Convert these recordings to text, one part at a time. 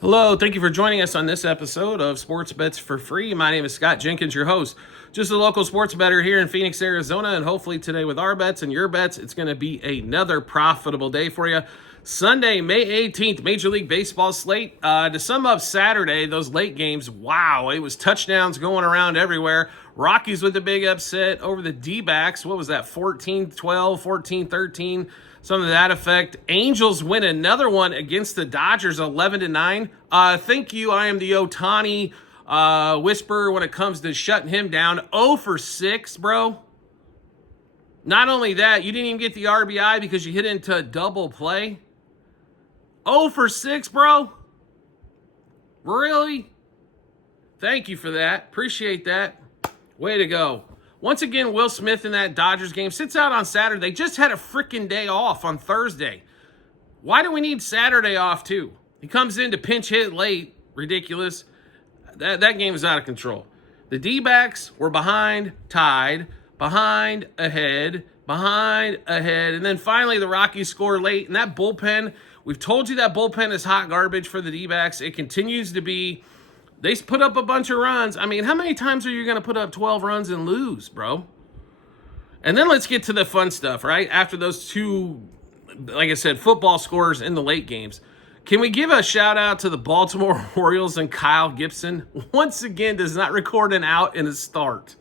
Hello, thank you for joining us on this episode of Sports Bets for Free. My name is Scott Jenkins, your host. Just a local sports bettor here in Phoenix, Arizona, and hopefully today with our bets and your bets, it's going to be another profitable day for you. Sunday, May 18th, Major League Baseball slate. To sum up Saturday, those late games, wow, it was touchdowns going around everywhere. Rockies with the big upset over the D-backs. What was that, 14-12, 14-13? Something to that effect. Angels win another one against the Dodgers, 11-9. Thank you. I am the Ohtani whisperer when it comes to shutting him down. 0 for 6, bro. Not only that, you didn't even get the RBI because you hit into a double play. 0 for 6, bro. Really? Thank you for that. Appreciate that. Way to go. Once again, Will Smith in that Dodgers game sits out on Saturday. They just had a freaking day off on Thursday. Why do we need Saturday off too? He comes in to pinch hit late. Ridiculous. That game is out of control. The D-backs were behind, tied, behind, ahead, and then finally the Rockies score late. And that bullpen, we've told you that bullpen is hot garbage for the D-backs. It continues to be. They put up a bunch of runs. I mean, how many times are you going to put up 12 runs and lose, bro? And then let's get to the fun stuff, right? After those two, like I said, football scores in the late games. Can we give a shout out to the Baltimore Orioles and Kyle Gibson? Once again, does not record an out in a start.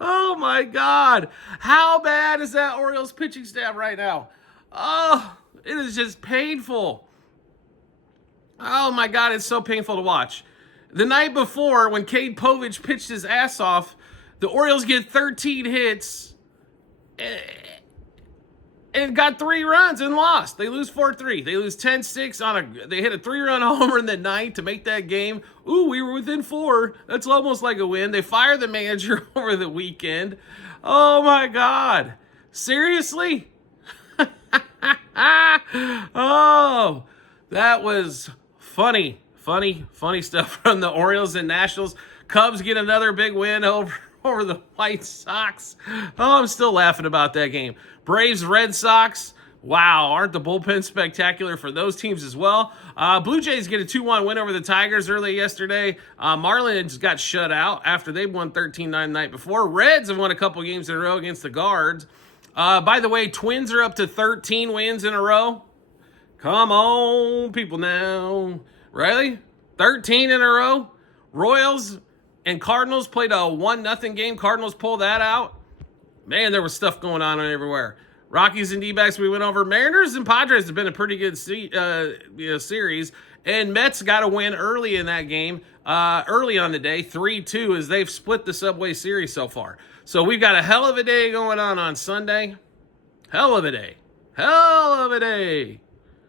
Oh, my God. How bad is that Orioles pitching staff right now? Oh, it is just painful. Oh, my God, it's so painful to watch. The night before, when Cade Povich pitched his ass off, the Orioles get 13 hits and got 3 runs and lost. They lose 4-3. They lose 10-6 they hit a 3-run homer in the ninth to make that game. Ooh, we were within 4. That's almost like a win. They fired the manager over the weekend. Oh, my God. Seriously? Oh, that was funny stuff from the Orioles and Nationals. Cubs get another big win over the White Sox. Oh, I'm still laughing about that game. Braves, Red Sox. Wow, aren't the bullpens spectacular for those teams as well? Blue Jays get a 2-1 win over the Tigers early yesterday. Marlins got shut out after they won 13-9 the night before. Reds have won a couple games in a row against the Guards. By the way, Twins are up to 13 wins in a row. Come on, people now. Really? 13 in a row? Royals and Cardinals played a 1-0 game. Cardinals pulled that out. Man, there was stuff going on everywhere. Rockies and D-backs we went over. Mariners and Padres have been a pretty good series. And Mets got a win early in that game, early on the day, 3-2, as they've split the Subway Series so far. So we've got a hell of a day going on Sunday. Hell of a day. Hell of a day.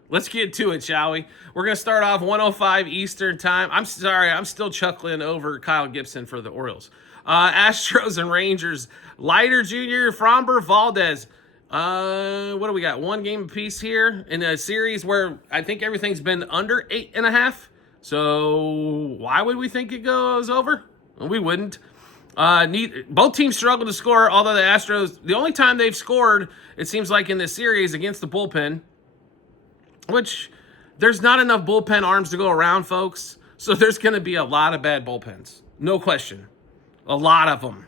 Let's get to it, shall we? We're going to start off 1:05 Eastern time. I'm sorry, I'm still chuckling over Kyle Gibson for the Orioles. Astros and Rangers. Leiter Jr., Framber, Valdez. What do we got? 1 game apiece here in a series where I think everything's been under 8.5. So why would we think it goes over? Well, we wouldn't. Both teams struggled to score, although the Astros, the only time they've scored, it seems like in this series against the bullpen, which there's not enough bullpen arms to go around, folks. So there's going to be a lot of bad bullpens. No question. A lot of them.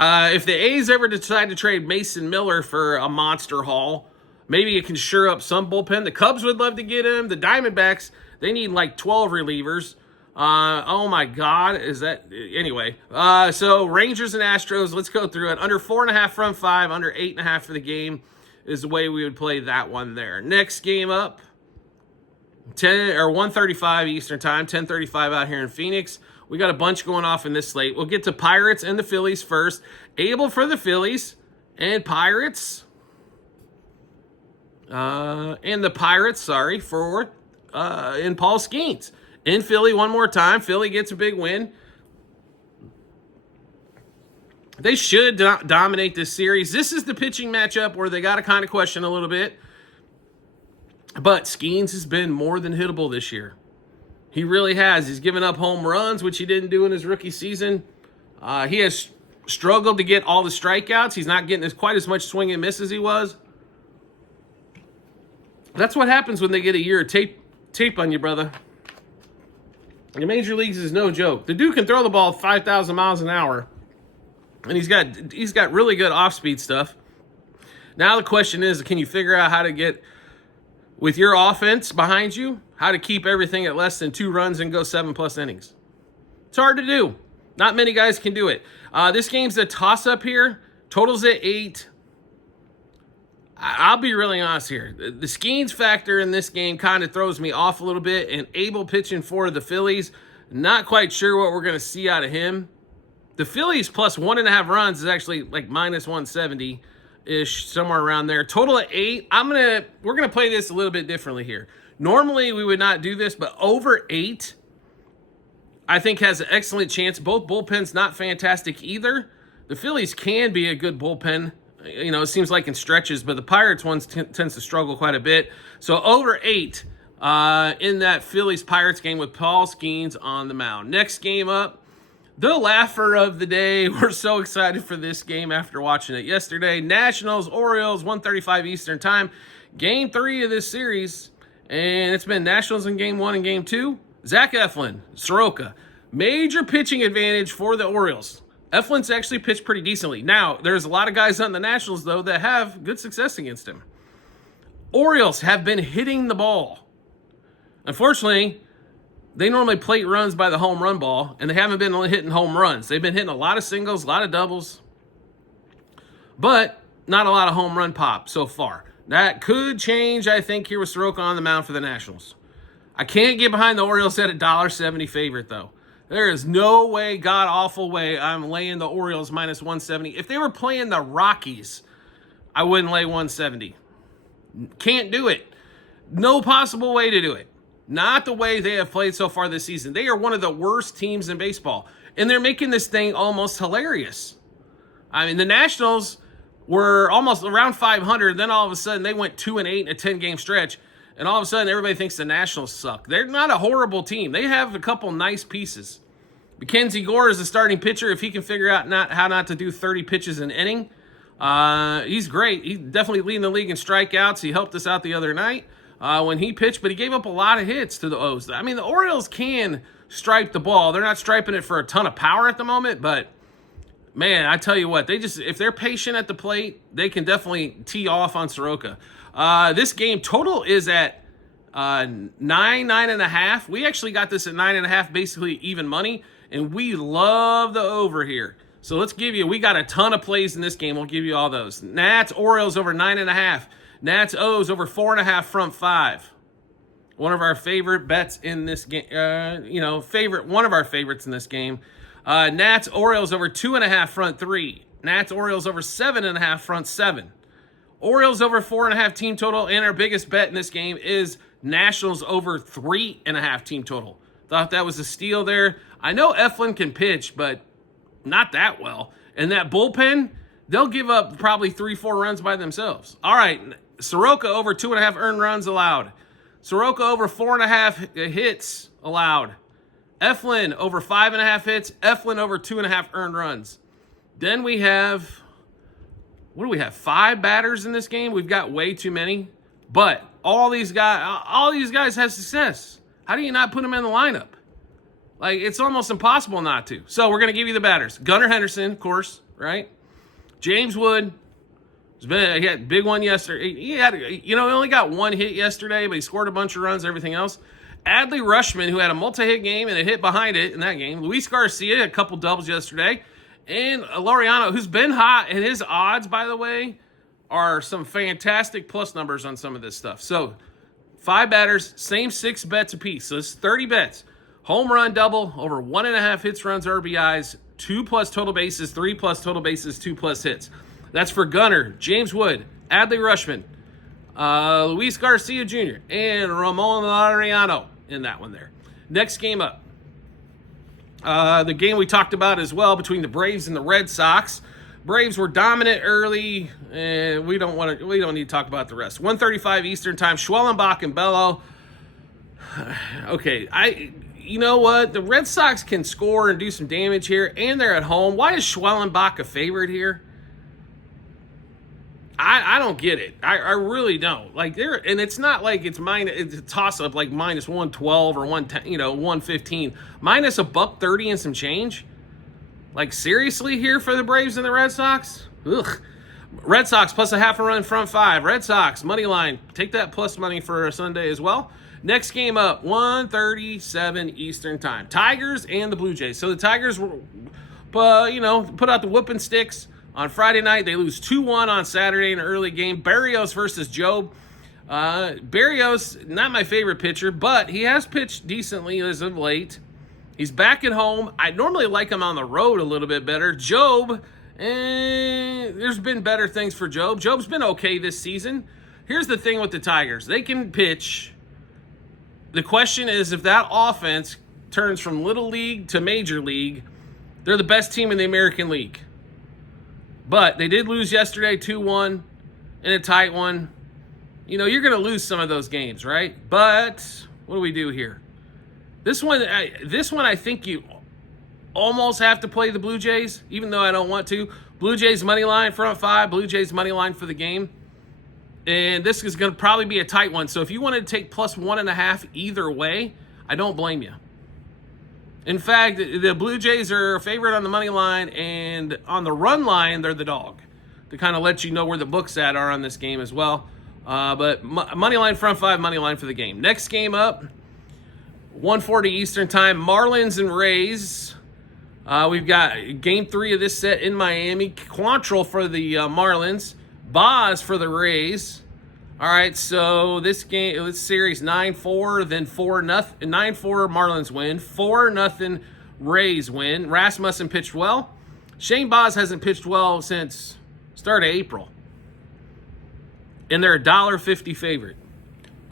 If the A's ever decide to trade Mason Miller for a monster haul, maybe it can shore up some bullpen. The Cubs would love to get him. The Diamondbacks, they need like 12 relievers. Oh my God, is that anyway? So Rangers and Astros, let's go through it. Under 4.5 from 5, under 8.5 for the game is the way we would play that one there. Next game up, 1:35 Eastern time, 10:35 out here in Phoenix. We got a bunch going off in this slate. We'll get to Pirates and the Phillies first. Abel for the Phillies and Pirates. And the Pirates, for in Paul Skeens. In Philly one more time. Philly gets a big win. They should dominate this series. This is the pitching matchup where they got to kind of question a little bit. But Skeens has been more than hittable this year. He really has. He's given up home runs, which he didn't do in his rookie season. He has struggled to get all the strikeouts. He's not getting quite as much swing and miss as he was. That's what happens when they get a year of tape on you, brother. The major leagues is no joke. The dude can throw the ball 5,000 miles an hour, and he's got really good off-speed stuff. Now the question is, can you figure out how to get, with your offense behind you, how to keep everything at less than 2 runs and go 7+ innings? It's hard to do. Not many guys can do it. This game's a toss-up here. Total's at 8. I'll be really honest here. The Skeens factor in this game kind of throws me off a little bit. And Abel pitching for the Phillies, not quite sure what we're going to see out of him. The Phillies plus 1.5 runs is actually like minus 170-ish, somewhere around there. Total at 8. We're gonna play this a little bit differently here. Normally we would not do this, but over 8, I think has an excellent chance. Both bullpens not fantastic either. The Phillies can be a good bullpen. You know, it seems like in stretches, but the Pirates ones tends to struggle quite a bit. So over 8 in that Phillies-Pirates game with Paul Skeens on the mound. Next game up, the laugher of the day. We're so excited for this game after watching it yesterday. Nationals-Orioles, 1:35 Eastern Time. Game 3 of this series, and it's been Nationals in Game 1 and Game 2. Zach Eflin, Soroka. Major pitching advantage for the Orioles. Eflin's actually pitched pretty decently. Now, there's a lot of guys on the Nationals, though, that have good success against him. Orioles have been hitting the ball. Unfortunately, they normally plate runs by the home run ball, and they haven't been hitting home runs. They've been hitting a lot of singles, a lot of doubles, but not a lot of home run pop so far. That could change, I think, here with Soroka on the mound for the Nationals. I can't get behind the Orioles at $1.70 favorite, though. There is no way, god-awful way, I'm laying the Orioles minus 170. If they were playing the Rockies, I wouldn't lay 170. Can't do it. No possible way to do it. Not the way they have played so far this season. They are one of the worst teams in baseball, and they're making this thing almost hilarious. I mean, the Nationals were almost around 500, then all of a sudden they went 2-8 in a 10-game stretch. And all of a sudden, everybody thinks the Nationals suck. They're not a horrible team. They have a couple nice pieces. Mackenzie Gore is the starting pitcher. If he can figure out how not to do 30 pitches an inning, he's great. He's definitely leading the league in strikeouts. He helped us out the other night when he pitched, but he gave up a lot of hits to the O's. I mean, the Orioles can stripe the ball. They're not striping it for a ton of power at the moment, but man, I tell you what, if they're patient at the plate, they can definitely tee off on Soroka. This game total is at 9.5. We actually got this at 9.5, basically even money, and we love the over here. So let's we got a ton of plays in this game. We'll give you all those. Nats, Orioles over 9.5. Nats, O's over 4.5 front 5. One of our favorite bets in this game, one of our favorites in this game. Nats, Orioles over 2.5 front 3. Nats, Orioles over 7.5 front 7. Orioles over 4.5 team total, and our biggest bet in this game is Nationals over 3.5 team total. Thought that was a steal there. I know Eflin can pitch, but not that well. And that bullpen, they'll give up probably 3-4 runs by themselves. All right, Soroka over 2.5 earned runs allowed. Soroka over 4.5 hits allowed. Eflin over 5.5 hits. Eflin over 2.5 earned runs. Then we have... what do we have? 5 batters in this game? We've got way too many. But all these guys have success. How do you not put them in the lineup? Like, it's almost impossible not to. So we're going to give you the batters. Gunnar Henderson, of course, right? James Wood. He had a big one yesterday. He only got 1 hit yesterday, but he scored a bunch of runs, everything else. Adley Rutschman, who had a multi-hit game and a hit behind it in that game. Luis Garcia, a couple doubles yesterday. And Laureano, who's been hot, and his odds, by the way, are some fantastic plus numbers on some of this stuff. So, 5 batters, same 6 bets apiece. So, it's 30 bets. Home run double, over 1.5 hits, runs, RBIs, 2+ total bases, 3+ total bases, 2+ hits. That's for Gunnar, James Wood, Adley Rutschman, Luis Garcia Jr., and Ramon Laureano in that one there. Next game up. The game we talked about as well between the Braves and the Red Sox. Braves were dominant early, and we don't need to talk about the rest. 1:35 Eastern Time. Schwellenbach and Bello. Okay, you know what? The Red Sox can score and do some damage here, and they're at home. Why is Schwellenbach a favorite here? I don't get it. I really don't. Like and it's not like it's a toss up like minus 112 or 110, 115. Minus $1.30 and some change. Like seriously here for the Braves and the Red Sox? Ugh. Red Sox plus a half a run front five. Red Sox money line. Take that plus money for a Sunday as well. Next game up, 1:37 Eastern time. Tigers and the Blue Jays. So the Tigers were, put out the whooping sticks on Friday night. They lose 2-1 on Saturday in an early game. Barrios versus Job. Barrios, not my favorite pitcher, but he has pitched decently as of late. He's back at home. I normally like him on the road a little bit better. Job, there's been better things for Job. Job's been okay this season. Here's the thing with the Tigers. They can pitch. The question is if that offense turns from little league to major league, they're the best team in the American League. But they did lose yesterday 2-1 in a tight one. You're going to lose some of those games, right? But what do we do here? This one I think you almost have to play the Blue Jays, even though I don't want to. Blue Jays money line front five, Blue Jays money line for the game. And this is going to probably be a tight one. So if you wanted to take plus 1.5 either way, I don't blame you. In fact, the Blue Jays are a favorite on the money line, and on the run line, they're the dog. To kind of let you know where the books are on this game as well. But money line front five, money line for the game. Next game up, 1:40 Eastern time, Marlins and Rays. We've got game 3 of this set in Miami. Quantrill for the Marlins. Boz for the Rays. All right, so this series 9-4, then 4-0. 9-4 Marlins win, 4-0 Rays win. Rasmussen pitched well. Shane Boz hasn't pitched well since start of April. And they're a $1.50 favorite.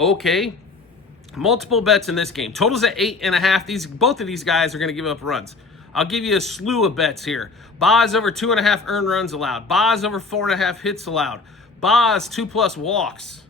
Okay. Multiple bets in this game. Totals at 8.5. Both of these guys are going to give up runs. I'll give you a slew of bets here. Boz over 2.5 earned runs allowed. Boz over 4.5 hits allowed. Boz 2+ walks.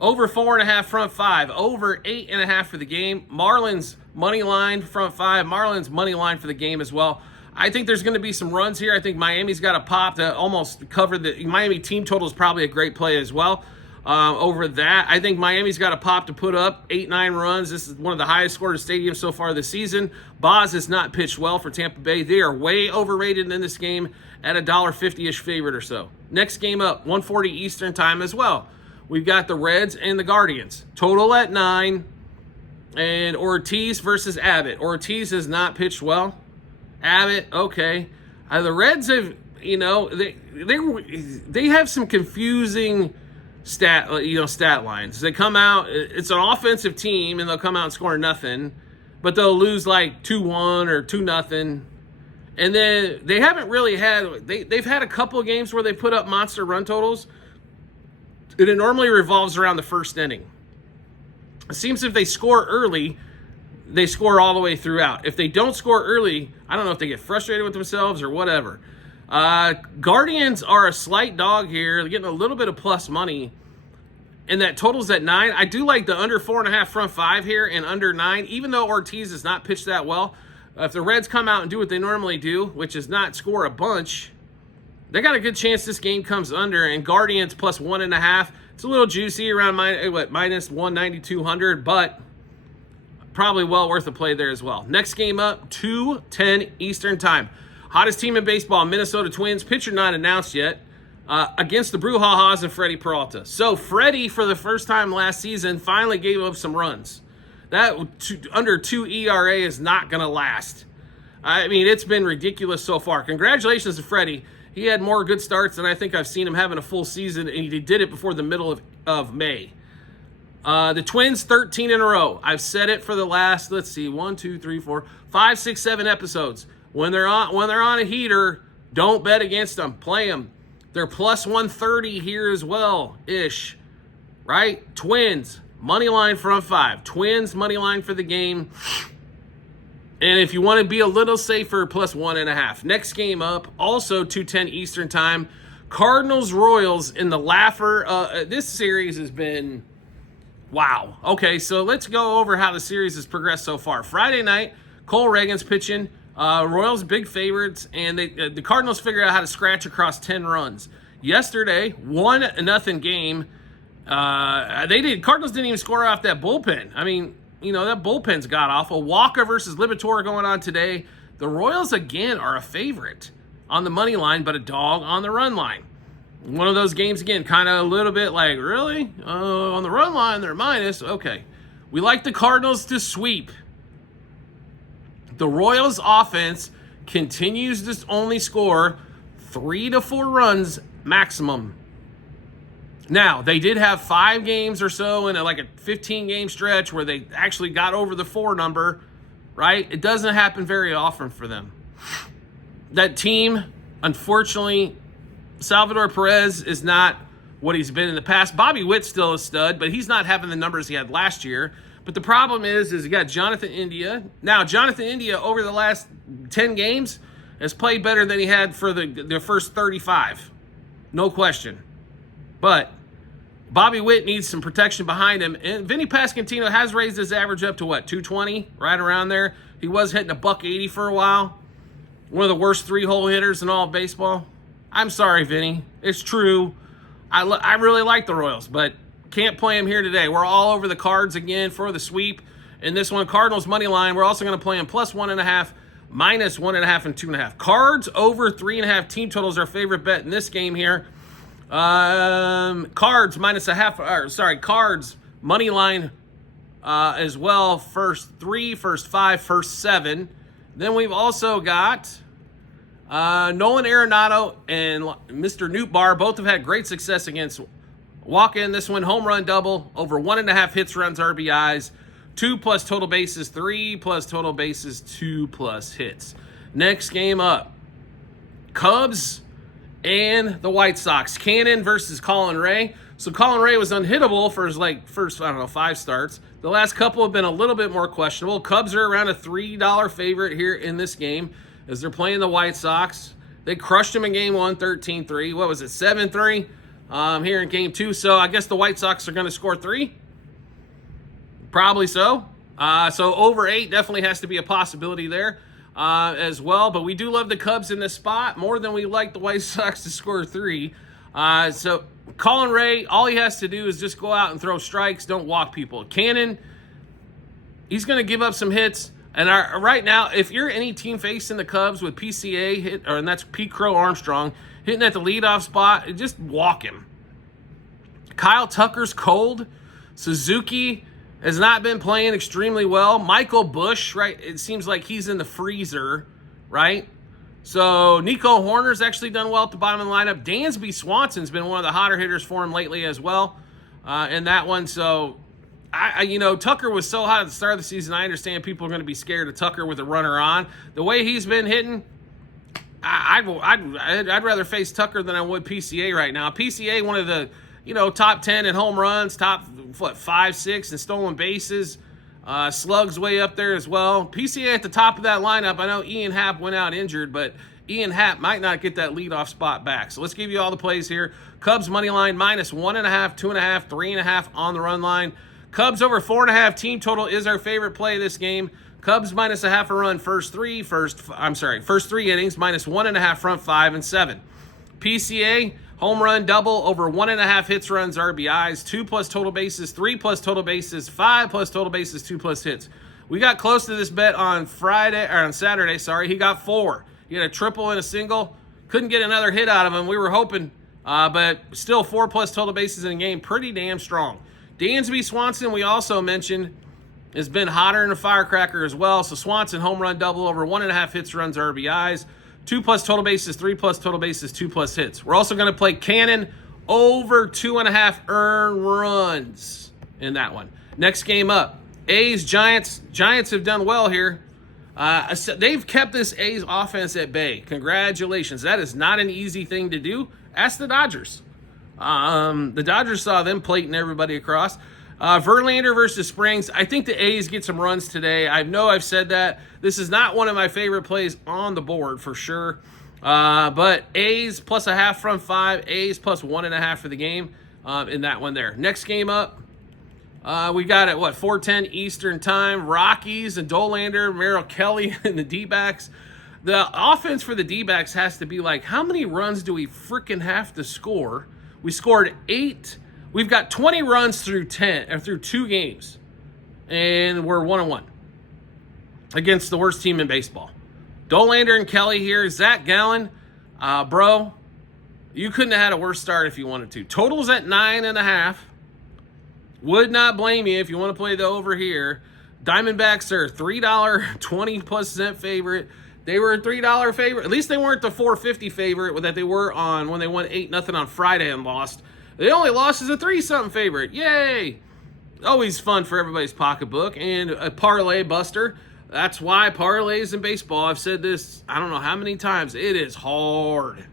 Over 4.5 front five. Over 8.5 for the game. Marlins money line front five. Marlins money line for the game as well. I think there's going to be some runs here. I think Miami's got a pop to almost cover the Miami team total is probably a great play as well. Over that, I think Miami's got a pop to put up 8-9 runs. This is one of the highest scored stadiums so far this season. Boz has not pitched well for Tampa Bay. They are way overrated in this game at a $1.50-ish favorite or so. Next game up, 1:40 Eastern time as well. We've got the Reds and the Guardians. Total at 9. And Ortiz versus Abbott. Ortiz has not pitched well. Abbott, okay. The Reds have, they have some confusing stat lines. They come out, it's an offensive team, and they'll come out and score nothing, but they'll lose like 2-1 or 2-0. And then they haven't really had, they've had a couple of games where they put up monster run totals, and it normally revolves around the first inning. It seems if they score early, they score all the way throughout. If they don't score early, I don't know if they get frustrated with themselves or whatever. Guardians are a slight dog here. They're getting a little bit of plus money. And that total's at 9. I do like the under 4.5 front five here and under 9, even though Ortiz has not pitched that well. If the Reds come out and do what they normally do, which is not score a bunch, they got a good chance this game comes under. And Guardians plus 1.5. It's a little juicy around minus 190-200, but probably well worth a play there as well. Next game up, 2:10 Eastern time. Hottest team in baseball, Minnesota Twins. Pitcher not announced yet. Against the Brouhahas and Freddie Peralta. So Freddie, for the first time last season, finally gave up some runs. That under 2 ERA is not going to last. I mean, it's been ridiculous so far. Congratulations to Freddie. He had more good starts than I think I've seen him having a full season, and he did it before the middle of May. The Twins, 13 in a row. I've said it for the last, 1, 2, 3, 4, 5, 6, 7 episodes. When they're on a heater, don't bet against them. Play them. They're plus 130 here as well, ish. Right? Twins, money line front five. Twins, money line for the game. And if you want to be a little safer, plus 1.5. Next game up, also 2:10 Eastern time. Cardinals, Royals in the laugher. This series has been, wow. Okay, so let's go over how the series has progressed so far. Friday night, Cole Reagan's pitching. Royals big favorites, and the Cardinals figure out how to scratch across 10 runs. yesterday, 1-0 game. Cardinals didn't even score off that bullpen. I mean, that bullpen's got awful. Walker versus Liberatore going on today. The Royals, again, are a favorite on the money line, but a dog on the run line. One of those games, again, kind of a little bit like, really? On the run line, they're minus. Okay. We like the Cardinals to sweep. The Royals' offense continues to only score 3 to 4 runs maximum. Now, they did have 5 games or so in a 15-game stretch where they actually got over the 4 number, right? It doesn't happen very often for them. That team, unfortunately, Salvador Perez is not what he's been in the past. Bobby Witt's still a stud, but he's not having the numbers he had last year. But the problem is you got Jonathan India. Now, Jonathan India, over the last 10 games, has played better than he had for the first 35. No question. But Bobby Witt needs some protection behind him. And Vinny Pasquantino has raised his average up to, 220? Right around there. He was hitting $180 for a while. One of the worst 3-hole hitters in all of baseball. I'm sorry, Vinny. It's true. I really like the Royals, but can't play them here today. We're all over the Cards again for the sweep. In this one, Cardinals money line, we're also going to play them plus 1.5, minus 1.5, and 2.5. Cards over 3.5 team totals are our favorite bet in this game here. Cards minus a half, Cards money line as well. First 3, first 5, first 7. Then we've also got Nolan Arenado and Mr. Nootbaar. Both have had great success against walk-in. This one, home run double, over 1.5 hits, runs, RBIs, 2+ total bases, 3+ total bases, 2+ hits. Next game up, Cubs and the White Sox. Cannon versus Colin Ray. So Colin Ray was unhittable for his first 5 starts. The last couple have been a little bit more questionable. Cubs are around a $3 favorite here in this game as they're playing the White Sox. They crushed them in game 1, 13-3. What was it, 7-3 here in game 2? So I guess the White Sox are going to score 3. Probably so. So over 8 definitely has to be a possibility there as well. But we do love the Cubs in this spot more than we like the White Sox to score 3. So Colin Ray, all he has to do is just go out and throw strikes. Don't walk people. Cannon, he's going to give up some hits. And right now, if you're any team facing the Cubs with PCA, and that's Pete Crow Armstrong, hitting at the leadoff spot, just walk him. Kyle Tucker's cold. Suzuki has not been playing extremely well. Michael Busch, right, it seems like he's in the freezer, right? So Nico Horner's actually done well at the bottom of the lineup. Dansby Swanson's been one of the hotter hitters for him lately as well in that one. So, Tucker was so hot at the start of the season. I understand people are going to be scared of Tucker with a runner on. The way he's been hitting, I'd rather face Tucker than I would PCA right now. PCA, one of the top 10 in home runs, top 5, 6 in stolen bases. Slugs way up there as well. PCA at the top of that lineup. I know Ian Happ went out injured, but Ian Happ might not get that leadoff spot back. So let's give you all the plays here. Cubs money line minus 1.5, 2.5, 3.5 on the run line. Cubs over 4.5 team total is our favorite play this game. Cubs minus a half a run first 3 innings, minus 1.5 front 5 and 7. PCA home run double over 1.5 hits, runs, RBIs, 2+ total bases, 3+ total bases, 5+ total bases, 2+ hits. We got close to this bet on Saturday. He got 4. He had a triple and a single. Couldn't get another hit out of him. We were hoping, but still 4+ total bases in a game. Pretty damn strong. Dansby Swanson, we also mentioned, has been hotter than a firecracker as well. So Swanson home run double over 1.5 hits, runs, RBIs, 2+ total bases, 3+ total bases, 2+ hits. We're also going to play Cannon over 2.5 earned runs in that one. Next game up, A's, Giants. Giants have done well here. They've kept this A's offense at bay. Congratulations. That is not an easy thing to do. Ask the Dodgers. The Dodgers saw them plating everybody across. Verlander versus Springs. I think the A's get some runs today. I know I've said that. This is not one of my favorite plays on the board for sure. But A's plus a half front 5. A's plus 1.5 for the game in that one there. Next game up, we got at 4:10 Eastern time. Rockies and Dolander, Merrill Kelly and the D-backs. The offense for the D-backs has to be like, how many runs do we freaking have to score? We scored 8. We've got 20 runs through 2 games, and we're 1-1 against the worst team in baseball. Dollander and Kelly here. Zach Gallen, bro, you couldn't have had a worse start if you wanted to. Total's at 9.5. Would not blame you if you want to play the over here. Diamondbacks are $3.20 plus cent favorite. They were a $3 favorite. At least they weren't the $4.50 favorite that they were on when they won 8-0 on Friday and lost. They only lost as a 3-something favorite. Yay! Always fun for everybody's pocketbook. And a parlay buster. That's why parlays in baseball, I've said this I don't know how many times, it is hard.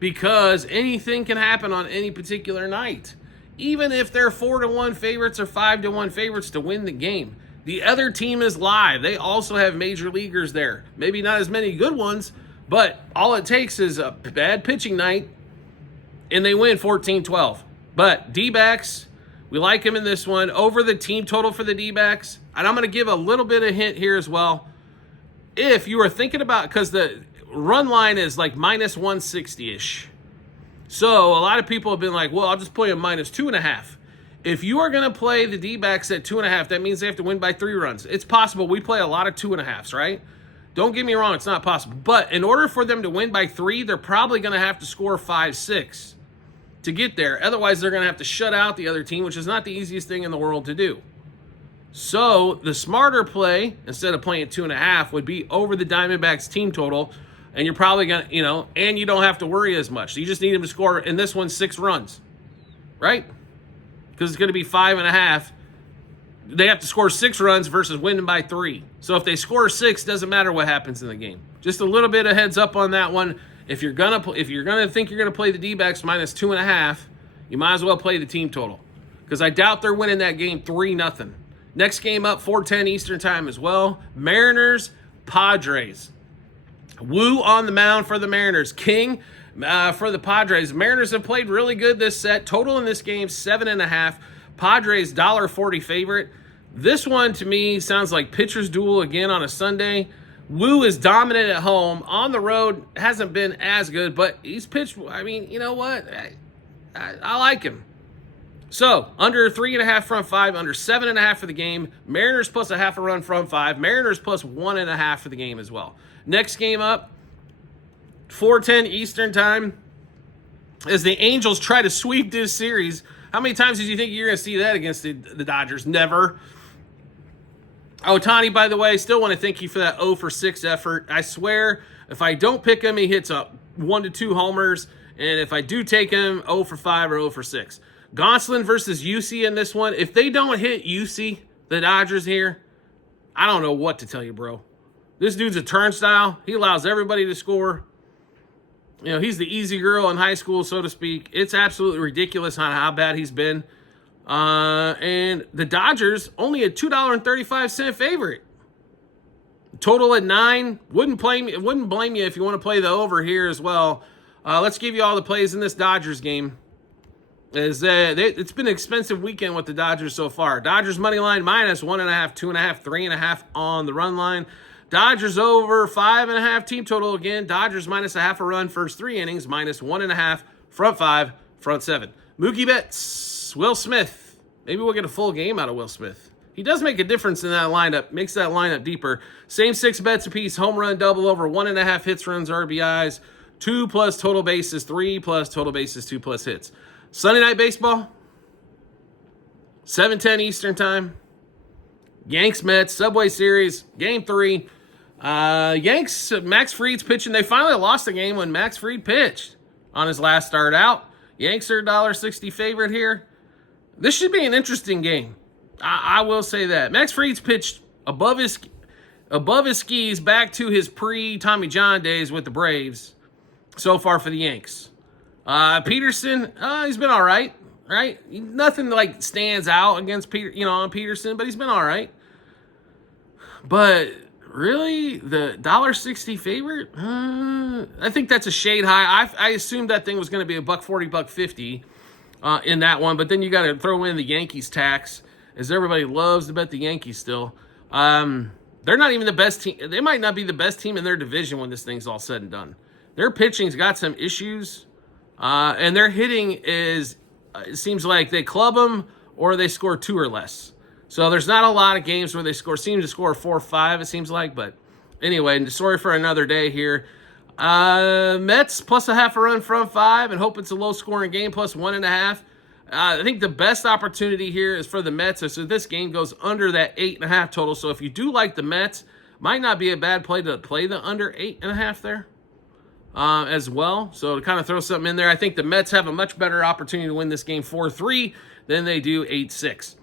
Because anything can happen on any particular night. Even if they're 4-1 favorites or 5-1 favorites to win the game. The other team is live. They also have major leaguers there. Maybe not as many good ones, but all it takes is a bad pitching night, and they win 14-12. But D-backs, we like them in this one. Over the team total for the D-backs. And I'm going to give a little bit of hint here as well. If you were thinking about, because the run line is like minus 160-ish. So a lot of people have been like, well, I'll just play a minus 2.5. If you are going to play the D-backs at 2.5, that means they have to win by 3 runs. It's possible. We play a lot of 2.5s, right? Don't get me wrong, it's not possible. But in order for them to win by 3, they're probably going to have to score 5-6 to get there. Otherwise, they're going to have to shut out the other team, which is not the easiest thing in the world to do. So the smarter play, instead of playing 2.5, would be over the Diamondbacks team total. And you're probably going to, and you don't have to worry as much. So you just need them to score, in this one, 6 runs, right? Because it's going to be 5.5. They have to score 6 runs versus winning by 3. So if they score 6, doesn't matter what happens in the game. Just a little bit of heads up on that one. If you're gonna think you're gonna play the D-backs minus 2.5, you might as well play the team total. Because I doubt they're winning that game 3-0. Next game up, 4:10 Eastern time as well. Mariners, Padres. Woo on the mound for the Mariners. King for the Padres. Mariners have played really good this set. Total in this game, 7.5. Padres, $1.40 favorite. This one, to me, sounds like pitcher's duel again on a Sunday. Woo is dominant at home. On the road, hasn't been as good, but he's pitched. I mean, you know what? I like him. So, under 3.5 front 5, under 7.5 for the game. Mariners plus a half a run front 5. Mariners plus 1.5 for the game as well. Next game up, 4:10 Eastern time, as the Angels try to sweep this series. How many times did you think you're going to see that against the Dodgers? Never. Ohtani, by the way, still want to thank you for that 0-for-6 effort. I swear, if I don't pick him, he hits up 1 to 2 homers. And if I do take him, 0-for-5 or 0-for-6. Gonsolin versus UC in this one. If they don't hit UC, the Dodgers here, I don't know what to tell you, bro. This dude's a turnstile. He allows everybody to score. You know, he's the easy girl in high school, so to speak. It's absolutely ridiculous on how bad he's been. And the Dodgers, only a $2.35 favorite. Total at 9. Wouldn't blame you if you want to play the over here as well. Let's give you all the plays in this Dodgers game. It's been an expensive weekend with the Dodgers so far. Dodgers money line minus 1.5, 2.5, 3.5 on the run line. Dodgers over 5.5 team total again. Dodgers minus a half a run first 3 innings, minus 1.5 front 5, front 7. Mookie Betts, Will Smith. Maybe we'll get a full game out of Will Smith. He does make a difference in that lineup, makes that lineup deeper. Same 6 bets apiece, home run, double over, 1.5 hits, runs, RBIs, 2 plus total bases, 3 plus total bases, 2 plus hits. Sunday Night Baseball, 7:10 Eastern time. Yanks Mets, Subway Series, Game 3. Yanks, Max Fried's pitching. They finally lost the game when Max Fried pitched on his last start out. Yanks are $1.60 favorite here. This should be an interesting game. I will say that. Max Fried's pitched above his skis back to his pre-Tommy John days with the Braves so far for the Yanks. Peterson, he's been all right, right? Nothing like stands out against on Peterson, but he's been all right. But really, the $1.60 favorite? I think that's a shade high. I assumed that thing was going to be $1.40, $1.50 in that one, but then you got to throw in the Yankees tax, as everybody loves to bet the Yankees still. they're not even the best team. They might not be the best team in their division when this thing's all said and done. Their pitching's got some issues, and their hitting is, it seems like they club them or they score 2 or less. So there's not a lot of games where they seem to score 4 or 5, it seems like. But anyway, sorry for another day here. Mets plus a half a run from 5, and hope it's a low-scoring game plus 1.5. I think the best opportunity here is for the Mets. So this game goes under that 8.5 total. So if you do like the Mets, might not be a bad play to play the under 8.5 there as well. So to kind of throw something in there, I think the Mets have a much better opportunity to win this game 4-3 than they do 8-6.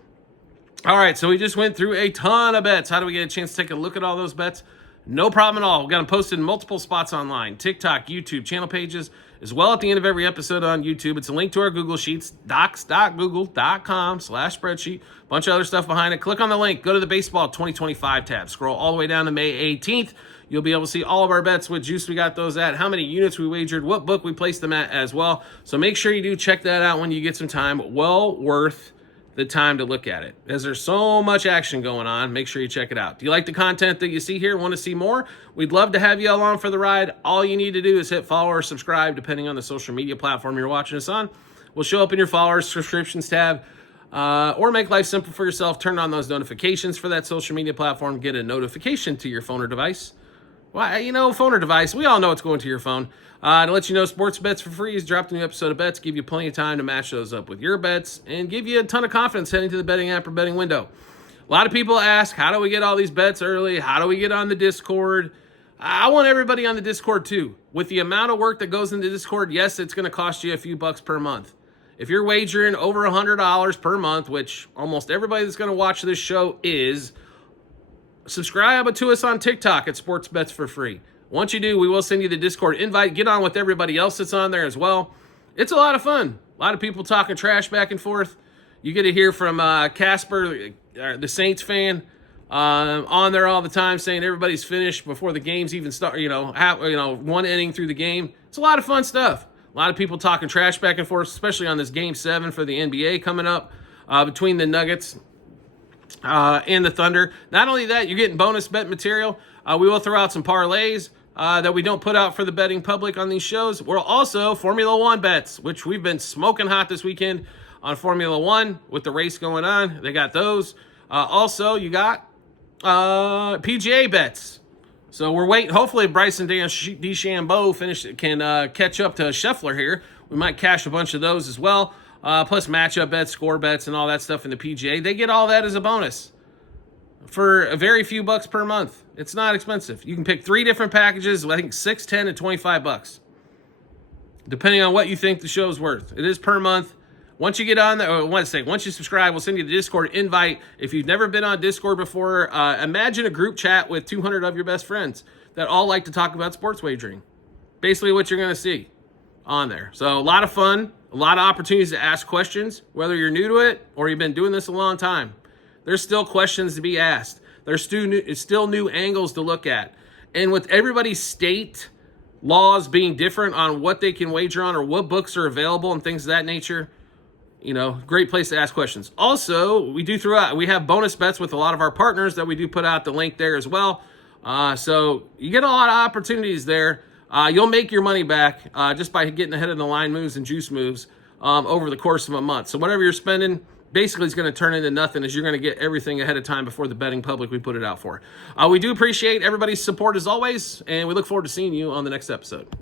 All right, so we just went through a ton of bets. How do we get a chance to take a look at all those bets? No problem at all. We've got them posted in multiple spots online, TikTok, YouTube, channel pages, as well at the end of every episode on YouTube. It's a link to our Google Sheets, docs.google.com/spreadsheet. A bunch of other stuff behind it. Click on the link. Go to the Baseball 2025 tab. Scroll all the way down to May 18th. You'll be able to see all of our bets, what juice we got those at, how many units we wagered, what book we placed them at as well. So make sure you do check that out when you get some time. Well worth the time to look at it, as there's so much action going on. Make sure you check it out. Do you like the content that you see here? Want to see more? We'd love to have you along for the ride. All you need to do is hit follow or subscribe, depending on the social media platform you're watching us on. We'll show up in your followers subscriptions tab, or make life simple for yourself. Turn on those notifications for that social media platform. Get a notification to your phone or device. Well, phone or device, we all know it's going to your phone. To let you know, Sports Bets for Free has dropped a new episode of bets, give you plenty of time to match those up with your bets, and give you a ton of confidence heading to the betting app or betting window. A lot of people ask, how do we get all these bets early? How do we get on the Discord? I want everybody on the Discord too. With the amount of work that goes into Discord, yes, it's going to cost you a few bucks per month. If you're wagering over $100 per month, which almost everybody that's going to watch this show is, subscribe to us on TikTok at Sports Bets for Free. Once you do, we will send you the Discord invite. Get on with everybody else that's on there as well. It's a lot of fun. A lot of people talking trash back and forth. You get to hear from Casper, the Saints fan, on there all the time saying everybody's finished before the games even start, one inning through the game. It's a lot of fun stuff. A lot of people talking trash back and forth, especially on this Game 7 for the NBA coming up between the Nuggets and the Thunder. Not only that, you're getting bonus bet material. We will throw out some parlays that we don't put out for the betting public on these shows. We're also Formula One bets, which we've been smoking hot this weekend on Formula One with the race going on. They got those. Also, you got PGA bets. So we're waiting. Hopefully, Bryson DeChambeau can catch up to Scheffler here. We might cash a bunch of those as well. Plus matchup bets, score bets, and all that stuff in the PGA. They get all that as a bonus for a very few bucks per month. It's not expensive. You can pick 3 different packages, I think $6, $10, and $25, depending on what you think the show's worth. It is per month. Once you get on there, once you subscribe, we'll send you the Discord invite. If you've never been on Discord before, imagine a group chat with 200 of your best friends that all like to talk about sports wagering. Basically what you're going to see on there. So a lot of fun, a lot of opportunities to ask questions, whether you're new to it or you've been doing this a long time. There's still questions to be asked. There's still new angles to look at. And with everybody's state laws being different on what they can wager on or what books are available and things of that nature, great place to ask questions. Also, we have bonus bets with a lot of our partners that we do put out the link there as well. So you get a lot of opportunities there. You'll make your money back just by getting ahead of the line moves and juice moves over the course of a month. So whatever you're spending, basically it's going to turn into nothing, as you're going to get everything ahead of time before the betting public we put it out for. We do appreciate everybody's support as always, and we look forward to seeing you on the next episode.